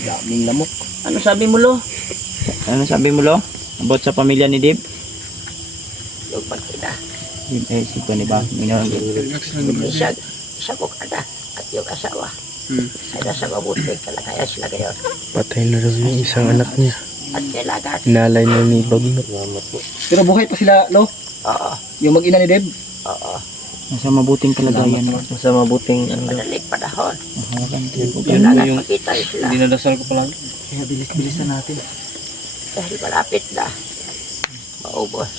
Daming lamok. Ano sabi mo, Lo? Ano sabi mo, Lo? About sa pamilya ni Dib? Yung pagkita. Si Kuan ba? Isa ko kada at yung asawa. Ay nasa mabuting kalagayan sila ngayon. Patay na raw yung isang anak niya. At kailangan. Nalay na ni Bagnot. Pero buhay pa sila, Lo? Oo. Yung mag-ina ni Deb? Oo. Nasa mabuting kalagayan. Nasa mabuting Madaling panahon. Yung Kailangan makita rin sila. dinadasal ko pa lang. Kaya bilis-bilis na natin. Dahil malapit na. Maubos.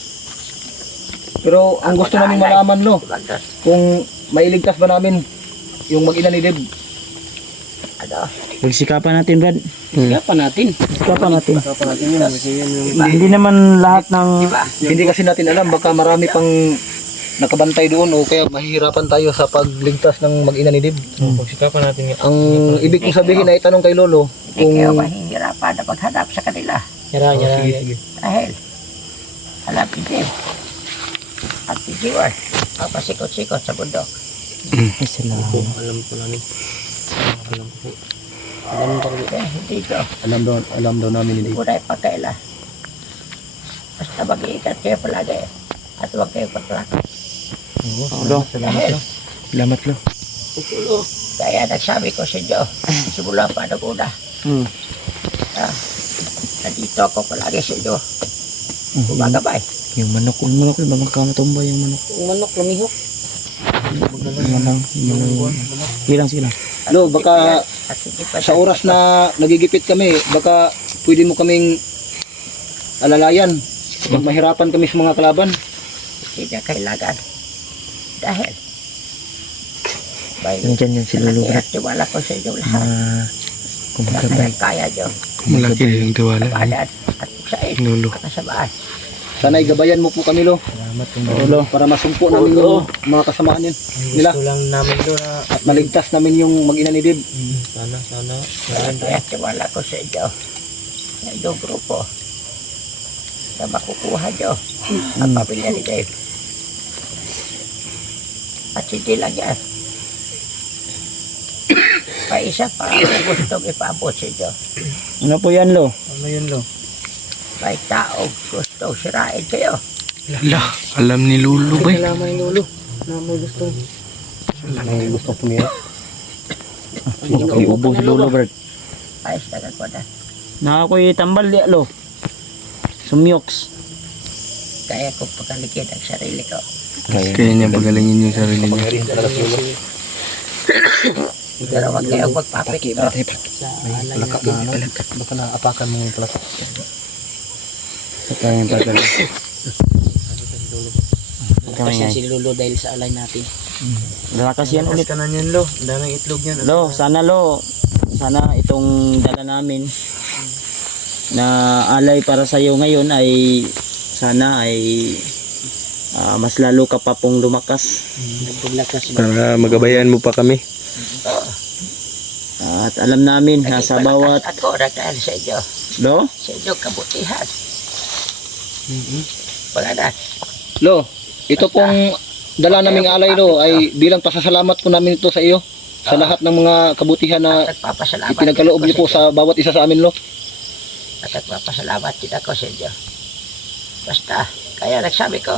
Pero ang gusto namin malaman, Lo, Tumandos. kung mailigtas ba namin yung mag-ina ni Deb? Ano? Pagsikapan natin, Brad. Sigapan natin. Sikapan natin. Sigapan natin yun. Hindi naman lahat ng... Diba? Hindi kasi natin alam, baka marami pang nakabantay doon o kaya mahihirapan tayo sa pagligtas ng mag-ina ni Deb. Pagsikapan natin Ang ibig kong sabihin ay itanong kay Lolo Hindi kung... kayo mahihirapan na maghanap sa kanila. Sige. Dahil alam hindi. At pijiwar. Ang pasikot-sikot sa bundok. Ay, salamat. Alam ko namin. Alam ko. Hindi ko. Alam daw namin ni Deb. Muna ipagkaila. Basta mag-iikat kayo palagi. At huwag kayo patlakas. Lo, Dahil Salamat, Lo. kaya nagsabi ko sa inyo. Simula pa nung una. Nandito ako palagi sa inyo. Gumagabay. yung manok, baka kamatumba yung manok. Yung manok, lumihok. Sige lang. Lo, baka At hindi pa sa oras na nagigipit kami, baka pwede mo kaming alalayan. Pag mahirapan kami sa mga kalaban. hindi niya kailangan. Dahil may Nandiyan yan si Lolo, malaki Brad. at tiwala ko sa inyo lahat. Kumagabay. Kaya nyo. Malaki rin yung tiwala. Kabalan at kuksain. Lolo. Kasamaan. Sana'y gabayan mo po kami, Lo. Lo. Para masumpo namin yung mga kasamaan yun nila. Gusto lang namin doon na At maligtas namin yung mag-ina ni Deb. sana. Kaya tiwala ko sa inyo. Sa inyong grupo. Na makukuha nyo ang pamilya ni Dave. At hindi lang yan. May isa pa ako gustong ipaabot sa inyo. Ano po yan, Lo? Ano yun, Lo? May taong gustong sirain kayo. Alam ni Lolo ba? Salamat ni Lolo. May gusto pumira. Iubo si Lolo, Brad. Ayos na ko na. Nakakoy tambal di, Lo. Sumyoks. Kaya ko pagkaligid ang sarili ko. Kaya niya pagalingin yung sarili niya. Pero huwag kayong magpapikito. Baka naapakan mo yung palatak. Si Lolo dahil sa alay natin. Lakas yan ulit. Ka na niyan, Lo. Ang daming itlog niyan. Lo, sana itong dala namin na alay para sa iyo ngayon ay sana ay mas lalo ka pa pong lumakas. Para magabayan mo pa kami. At alam namin na sa bawat Ako na dahil sa inyo. Lo, Sa inyong kabutihan. Paganas. Lo, ito pong dala naming alay, Lo, ay bilang pasasalamat po namin ito sa iyo. Sa lahat ng mga kabutihan na Nagpapasalamat. ipinagkaloob niyo po sa bawat isa sa amin, Lo. At nagpapasalamat din ako sa inyo. Basta, kaya nagsabi ko,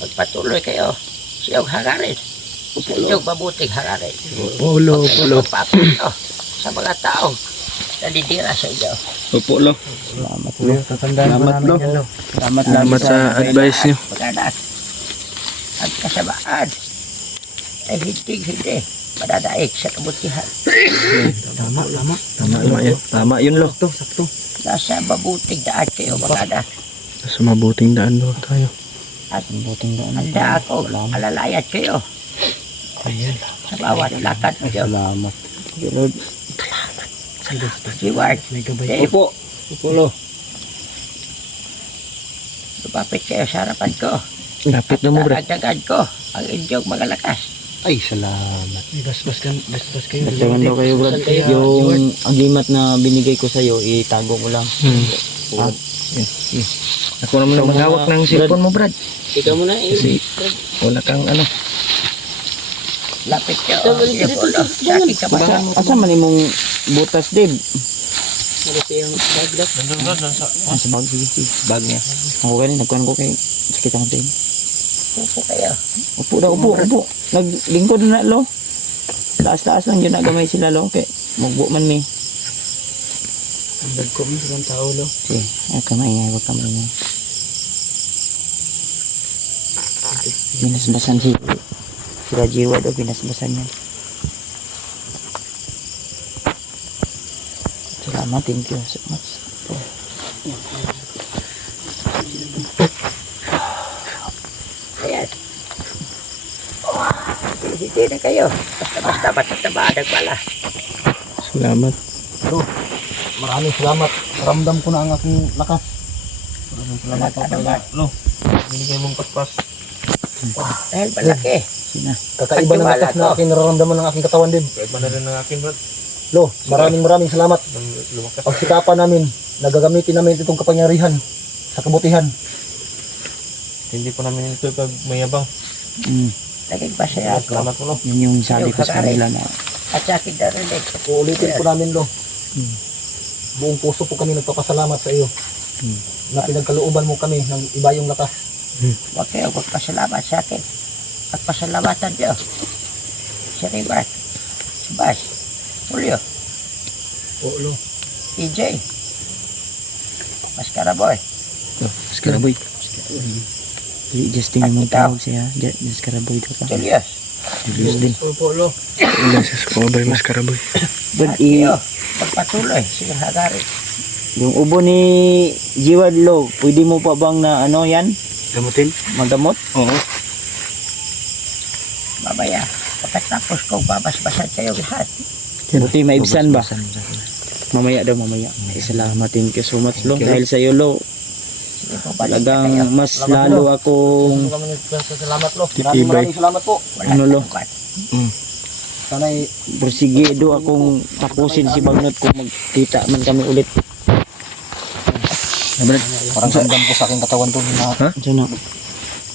magpatuloy kayo sa iyong hangarin. Sa inyong mabuting hangarin. Polo. Magpapito sa mga taong nandidira sa inyo. opo, Lo. Salamat, Lo. Salamat sa advice niyo. Paganas. Ang kasamaan ay hindi madadaig sa kabutihan. Tama yun, Lo. Nasa mabuting daan kayo, mga anak. Sa mabuting daan doon tayo. At handa ako, alalayat kayo. Sa bawat lakad mo dyan. Salamat. Steward, Dave, Opo. Opo, Lo. lumapit kayo sa harapan ko. Lapit na mo, Brad. Dadagdagan ko ang inyong mga lakas. Ay, salamat. Basbas kayo. Tangan daw kayo, Brad. Yung agimat na binigay ko sa'yo, itago mo lang. Ako naman ang maghawak ng sipon mo, Brad. Ikaw mo na, Kasi wala kang ano. lapit kayo. Sa aking kabahan. Asa man imong butas, Dave? Ah, sa bag, sige, sige. Bag niya. Ako kanina, nagkuhan ko kay sakit ang tayo. Upo kayo. Upo daw, upo. Naglingkod na lo. Taas-taas lang yun, nagamay sila lo. Kaya magbo man mi. Nagkom sa tao lo. Sige, ay kamay, huwag kamay nga. Binasbasan si Rajiwa daw, binasbasan niya. Salamat, thank you so much. Ayan. Hindi na kayo. Basta matatabadag pala. Salamat. Maraming salamat. Ramdam ko na ang aking lakas. Maraming salamat po talaga. Lo, binigay mong paspas. Dahil malaki. Sina. Kakaiba ng lakas na aking nararamdaman ng aking katawan din. Iba na rin ang akin, Brad. Lo, maraming salamat. Lumakas. Pagsikapan namin, nagagamitin namin itong kapangyarihan sa kabutihan. Hindi po namin ito pag mayabang. Naging pasaya ako. Salamat po, lo. Yun yung sabi ko sa kanila na At sa akin narinig. Uulitin po namin, Lo. Buong puso po kami nagpapasalamat sa iyo. Na pinagkalooban mo kami ng iba yung lakas. Huwag kayo magpasalamat sa akin. At pasalamatan niyo. Si Ribat, si Bas, Julio, Oo, Lo. TJ, Maskaraboy, Skaraboy. Justin yung mong tawag siya. Just Skaraboy daw pa. Julius. Julius din. Opo, Lo. Ilan sa sumabay mas karaboy. But At kayo, magpatuloy. Sige hagarin. yung ubo ni Jiwad Lo, pwede mo pa bang na ano yan? Gamutin? Magamot? Oo. Mamaya, pagkatapos ko, babasbasan kayo lahat. Buti maibsan ba? Mamaya daw, mamaya. Ay, salamat. Thank you so much, Lo. Dahil sa iyo, Lo, Sige po, balik na kayo. talagang mas lalo akong Kami salamat, Lo. Titibay. Maraming salamat po. Wala ano, Lo? tungkat. Sana'y porsigido akong tapusin si Bagnot kung magkita man kami ulit. parang ramdam ko sa aking katawan to na Diyan na.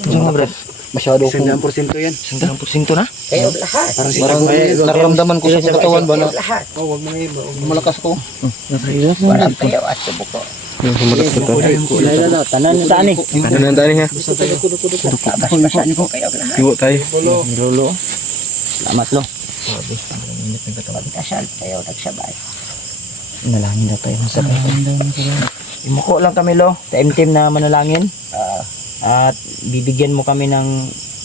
Diyan na, Brad. masyado Isang kong porsyento yan. Isang porsyento na? Kayo lahat. parang nararamdaman ko sa aking katawan ba na Kayo lahat. Huwag mo na iba. malakas ko. Walang kayo at subuko. Yung sumunod sa to. Tanan sa ani. Ano na tani ha? Babasbasan ko kayo lahat. Iwo tayo. Lolo. Salamat, Lo. Pagkasal kayo nagsabay. Nalangin na tayo sa Imuko lang kami, Lo. Time na manalangin. At bibigyan mo kami ng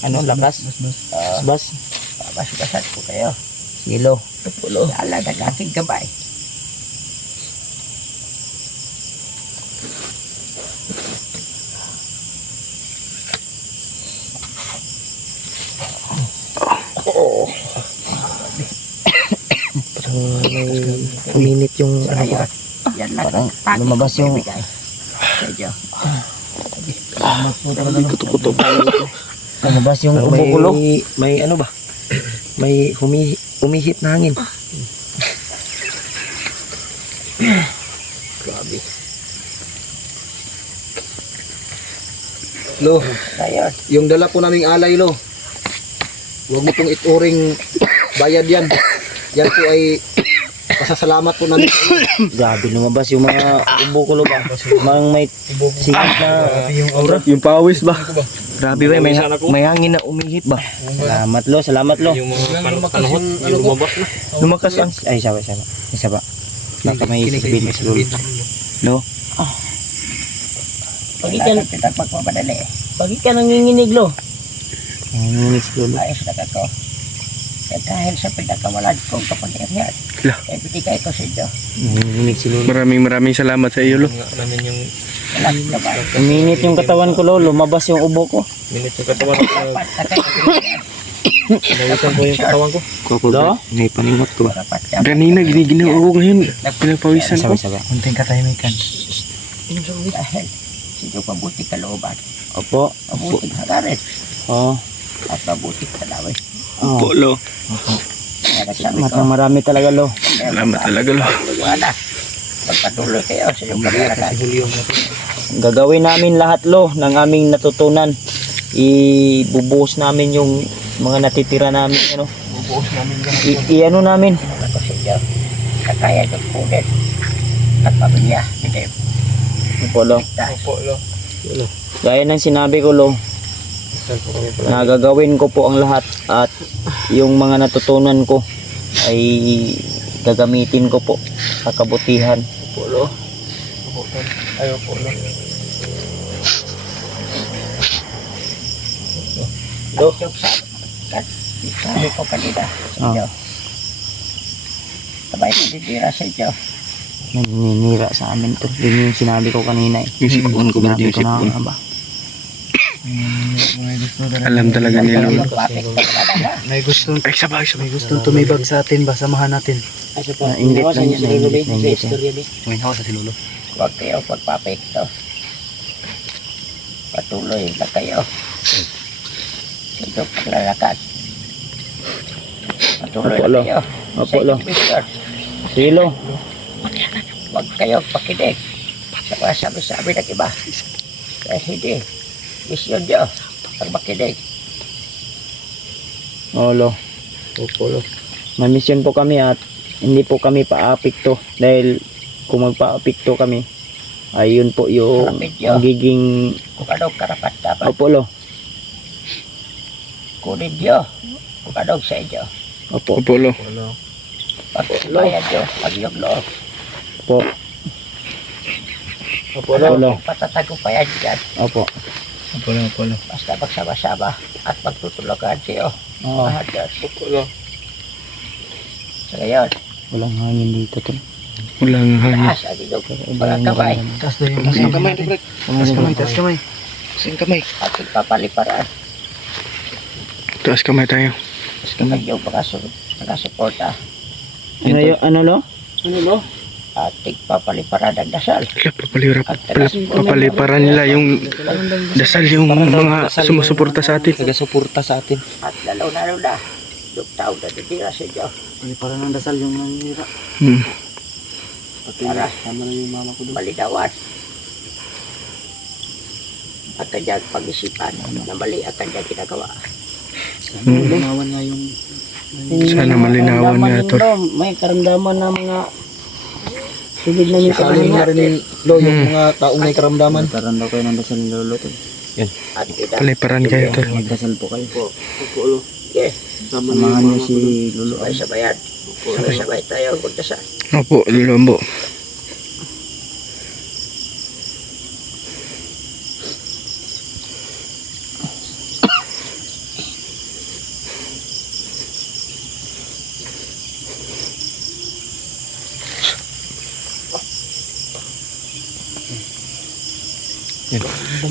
ano, lakas. Bas. Babasbasan ko kayo. Sige, Lo. Lala ng aking gabay. Uminit yung So, ayun. Yan lang. Parang Pagod lumabas ko yung- bibigay. Medyo. kutok-kutok. Lumabas yung ubo ko, Lo. May ano ba? May humihit na hangin. Grabe. Lo, Ayun. yung dala po naming alay, Lo. Huwag mo pong ituring bayad yan. Yan po ay pasasalamat po namin sa iyo. Grabe, lumabas yung mga ubo ko, Lo, ba? Mang may singat na Yung aura. Yung pawis ba? Grabe ba? May hangin na umihit ba? Salamat, Lo. Salamat, Lo. Yung mga panahon, yung lumabas na. Lumakas ang. Ay, isa ba? Baka may sabihin mas Lo. Lo. Pagit ka, kita pagmamadali. Bakit ka nanginginig, Lo? Nanginginig si Lolo. Ayos na ako. At dahil sa pinakawalan kong kapangyarihan, Lah. ay binigay ko sa inyo. Nanginginig si Lolo. Maraming salamat sa iyo, Lo. Walang gabay. Uminit yung katawan ko, Lo. Lumabas yung ubo ko. Minit yung katawan ko. Dapat na kayo binigyan. Nawisan ko yung katawan ko. Lo? May paningot ko ba? Dapat ka. Kanina, giniginaw ko ngayon. Pinapawisan ko. Sabay. Kunting katahimikan. Dahil sa inyong mabuting kalooban, Opo. mabuting hagarin, Oo. at mabuting talawin. Oh. Lo. Kaya nagsabi ko, Marami talaga, Lo. Salamat talaga, Lo. wala. Magpatuloy kayo sa inyong pag-aaral. Gagawin namin lahat, Lo, ng aming natutunan. Ibubuhos namin yung mga natitira namin, ano. Bubuos namin yan. I-ano namin. Ako sa inyo, kakaya ng kunin. at pamilya. Hindi. Opo, lo. Gaya ng sinabi ko, lo, nagagawin ko po ang lahat at yung mga natutunan ko ay gagamitin ko po sa kabutihan. Lo. Sabi ko kanina sa inyo. Sabay natitira sa inyo. Naninira sa amin to. Yun yung sinabi ko kanina eh. Yung sipon ko ba? Sinabi Yung ko na sipon. nga ba? Alam talaga nila. Magpapik ko talaga. May gustong Ay, sabay. gustong tumibag sa atin ba? Samahan natin. Nainggit lang yan. Nainggit yan. May hawa sa silolo. Huwag kayo pagpapik to. Patuloy na kayo. Ito paglalakad. Patuloy Opo, na lo. kayo. Opo, lo. Mister, Silo. huwag kayo pakinig sa mga sabi-sabi ng iba. Kaya hindi. Misyon nyo ang makinig. Lo. Opo, lo. May mission po kami at hindi po kami paapikto dahil kung magpaapikto kami ay yun po yung magiging Kung anong karapat dapat opo, lo. kunin nyo. Kung anong sa inyo. Opo. Opo, lo. Pagsibayan nyo ang iyong loob. Opo. Opo, lo. Patatagumpayan dyan. Opo. Basta magsama-sama at magtutulagan kayo. Oo. Lahat yan. So ngayon, Walang hangin dito to. Walang hangin. taas ang inyong mga kamay. Taas daw yung mga kamay. Taas kamay. At ipapaliparan Taas kamay tayo. ang inyong mga suporta. Ano lo? At ipapaliparan ang dasal. Papaliparan nila yung dasal yung mga sumusuporta sa atin. Taga-suporta sa atin. At lalo na yung tao na nitira sa inyo. Para ng dasal yung nangyira. Para malinawan ang kanyang pag-isipan na mali ang kanyang ginagawa. Malinawan nga yung Sana malinawan nga to. May karamdaman na mga tubig na yung Saling na rin lo yung mga taong may karamdaman. Karan daw kayo ng dasal ni Lolo to. At ina, Paliparan kayo to. Magdasal po kayo. yes, Samahan niyo si Lolo. sabay-sabayan. Sabay-sabay tayo magdasal. Opo, lulombo.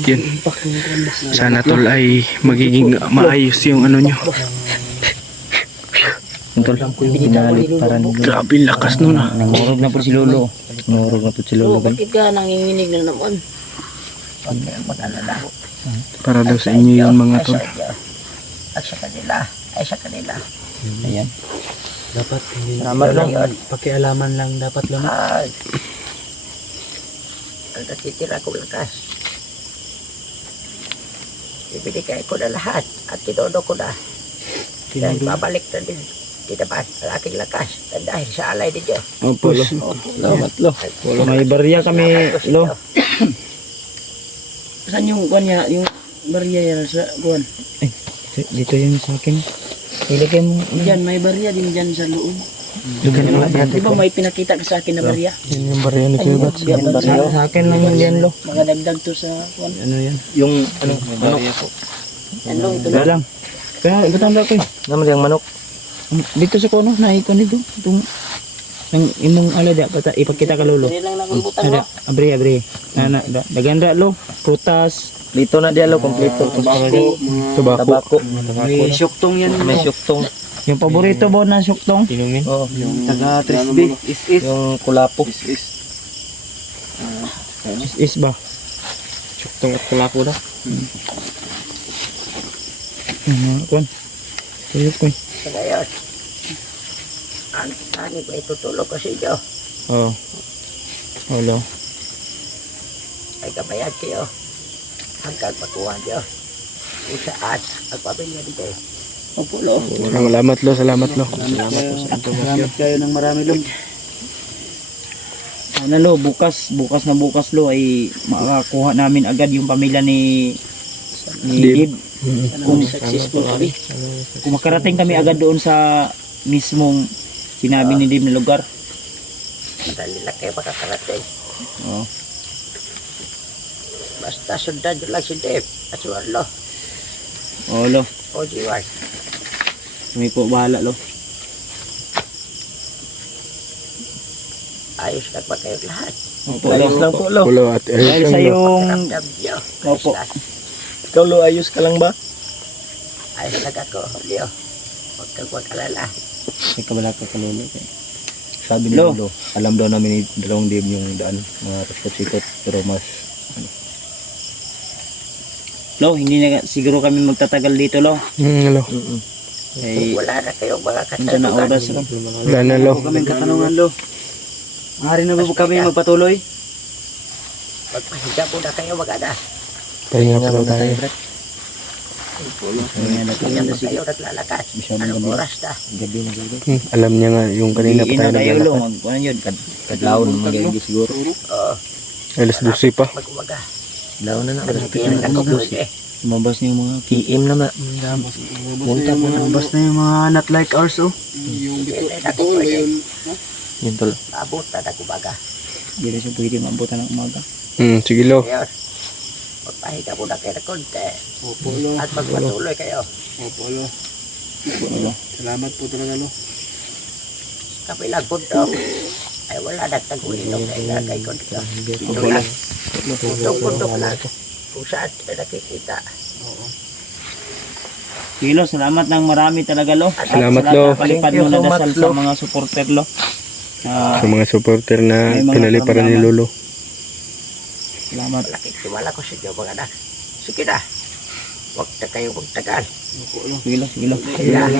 Yan. Sana tol ay magiging maayos yung ano nyo. Tol, pinalit para ni Lolo. Grabe lakas nun ah. Nangurog na po si Lolo. Nangurog na po si Lolo. Gan. Bakit ka nanginginig na naman? Huwag na yung mag-alala. Para daw sa inyo yung mga tol. At sa kanila, ay sa kanila. Ayan. dapat hindi Salamat lang. pakialaman lang dapat lang. Ay, ang natitira kong lakas. Ibinigay ko na lahat at tinodo ko na. Dahil babalik na din. Tinaman ang aking lakas dahil sa alay ninyo. Opo, Lo. Salamat, Lo. May barya kami, Lo. Saan yung kuwan niya? Yung barya yan sa kuwan? Eh, dito yun sa akin. Ilagay mo. Diyan, may barya din dyan sa loob. Di ba may pinakita ka sa akin na barya? Yun yung barya ni Kuya Bats. Sa akin lang yun yan, Lo. Mga dagdag to sa kuwan. Ano yan? Yung ano Yan lang ito. Wala lang. Kaya, batang ba ko eh? Naman yung manok. Dito sa kono, naikon dito. Itong, ng imong alay da, ipakita ka Lolo. Hindi lang nakumbutan mo. Abri. Daganda Lo. Prutas. Dito na diya Lo, kompleto. Tabako. May syuktong yan. May syuktong. Yung paborito mo na syuktong? Tinungin. Oo. Yung taga 3B. Is. Yung kulapo. Is ba? Syuktong at kulapo na. Kuan. Tuyok ko eh. So ngayon, ang tanging may tutulog ko sa inyo Oo. Lo. ay gabayan kayo hanggang makuha nyo kung saan ang pamilya nito. Opo, Lo. Salamat Lo, salamat Lo. Salamat kayo ng marami lang. Sana lo, bukas lo ay makakuha namin agad yung pamilya ni Dib. Dib. Kung Successful kami. Kung makarating kami agad doon sa mismong sinabi ni Dib na lugar. Madali lang kayo makakarating. Oo. Basta sundan nyo lang si Dave at si Warlo. Oo lo, O G1. kami po bahala lo. Ayos lang ba kayong lahat? Opo lo. po lo. Pulo at Dahil sa yung Pakiramdam nyo. Ayos Opo. lang. Ikaw lo, ayos ka lang ba? Ayos lang ako, Leo. Huwag kang mag-alala. May kabala ka kalolo. Sabi ni Lo. Lolo, alam daw namin ni dalawang Dib yung daan, mga pasikot-sikot, pero mas lo, hindi na siguro kami magtatagal dito lo. Lo. Ay Wala na kayong mga punta na katanungan. oras lo. Wala na lo. Huwag kaming katanungan lo. Maaari na ba po kami magpatuloy? Magpahiga muna kayo mag-ana. Pahinga pa daw tayo. Hindi naman kayo naglalakad. Anong oras na? gabi na gabi. Alam niya nga yung kanina pa Iina tayo tayo lo, naglalakad. ano yun? Kadlawon, mag-iigi siguro. Oo, Alas 12 pa. mag-umaga. Kadlawon na na. Hindi na ako pwede. Lumabas na yung mga PM na ma. Munta po na. Bas na yung mga not like ours oh. Hindi na ako pwede. Yun tol. Abutan ako baga. hindi na siya pwede maabutan ng umaga. Sige lo. Ngayon, magpahiga muna kayo ng konti. At magpatuloy kayo. Salamat po talaga lo. Kapilang bundok. Ay wala nagtagulinom na ilagay ko dito. Dito lang. Bundok lang. Kung saan na nakikita. Sige lo, salamat ng marami talaga lo. Salamat, lo. Palipad mo na dasal sa mga supporter lo. Sa mga supporter na May mga pinaliparan ni karamdaman. Lolo. Salamat. Malaking tiwala ko sa inyo mga anak. Sige na. Huwag na kayo magtagal. Sige lo, sige lo. Kaya,